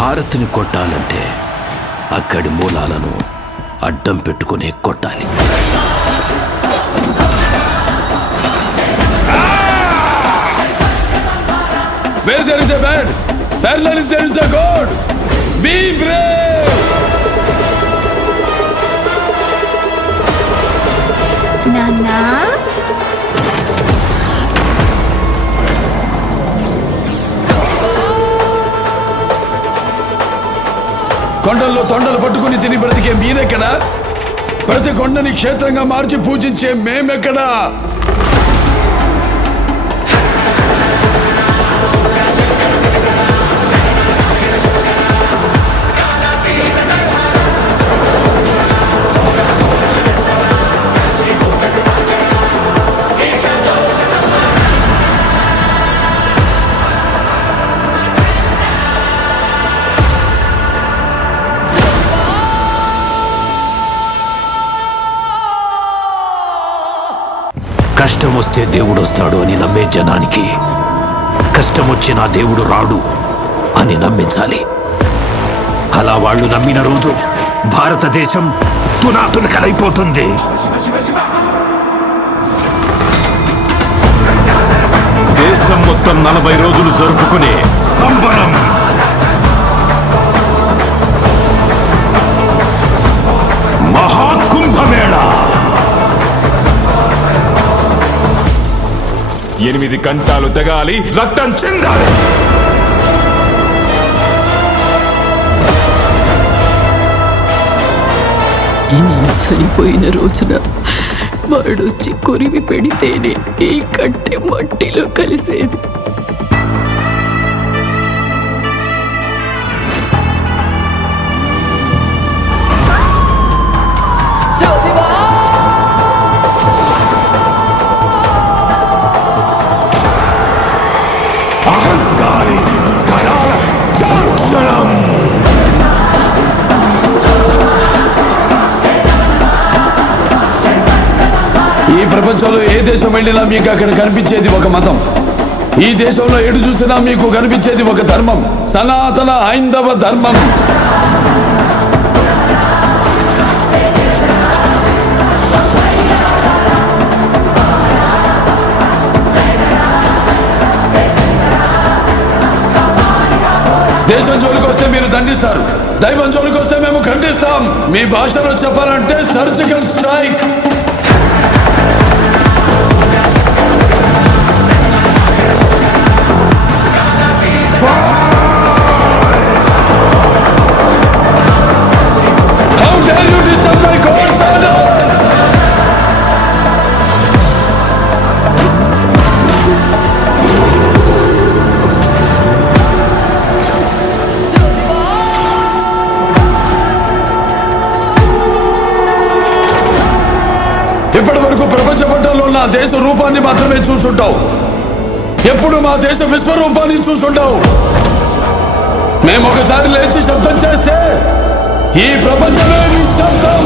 భారత్ని కొట్టాలంటే అక్కడి మూలాలను అడ్డం పెట్టుకునే కొట్టాలి. Where there is a bad, parallel there is a God. Be brave. Nana. కొండల్లో తొండలు పట్టుకుని తిని బ్రతికే మీరెక్కడా? ప్రతి కొండని క్షేత్రంగా మార్చి పూజించే మేమెక్కడా? కష్టం వస్తే దేవుడు వస్తాడు అని నమ్మే జనానికి కష్టం వచ్చినా దేవుడు రాడు అని నమ్మించాలి. అలా వాళ్ళు నమ్మిన రోజు భారతదేశం తునాతునకలైపోతుంది. దేశం మొత్తం 40 రోజులు జరుపుకునే సంబరం. మహాకుంభమేళా 8 గంటలు తెగాలి, రక్తం చెందాలి. నేను చనిపోయిన రోజున వాడొచ్చి కొరివి పెడితేనే ఈ కట్టె మట్టిలో కలిసేది. ఈ ప్రపంచంలో ఏ దేశం వెళ్ళినా మీకు అక్కడ కనిపించేది ఒక మతం. ఈ దేశంలో ఎటు చూసినా మీకు కనిపించేది ఒక ధర్మం, సనాతన హైందవ ధర్మం. దేశం జోలికి వస్తే మీరు దండిస్తారు, దైవం జోలికి వస్తే మేము ఖండిస్తాం. మీ భాషలో చెప్పాలంటే surgical strike. How dare you disturb my God's order? ఇప్పటి వరకు ప్రపంచ పట్టణంలో నా దేశ రూపాన్ని మాత్రమే చూసుంటావు. ఎప్పుడు మా దేశ విశ్వరూపాన్ని చూసుంటావు. మేము ఒకసారి లేచి శబ్దం చేస్తే ఈ ప్రపంచమే నిశ్శబ్దం.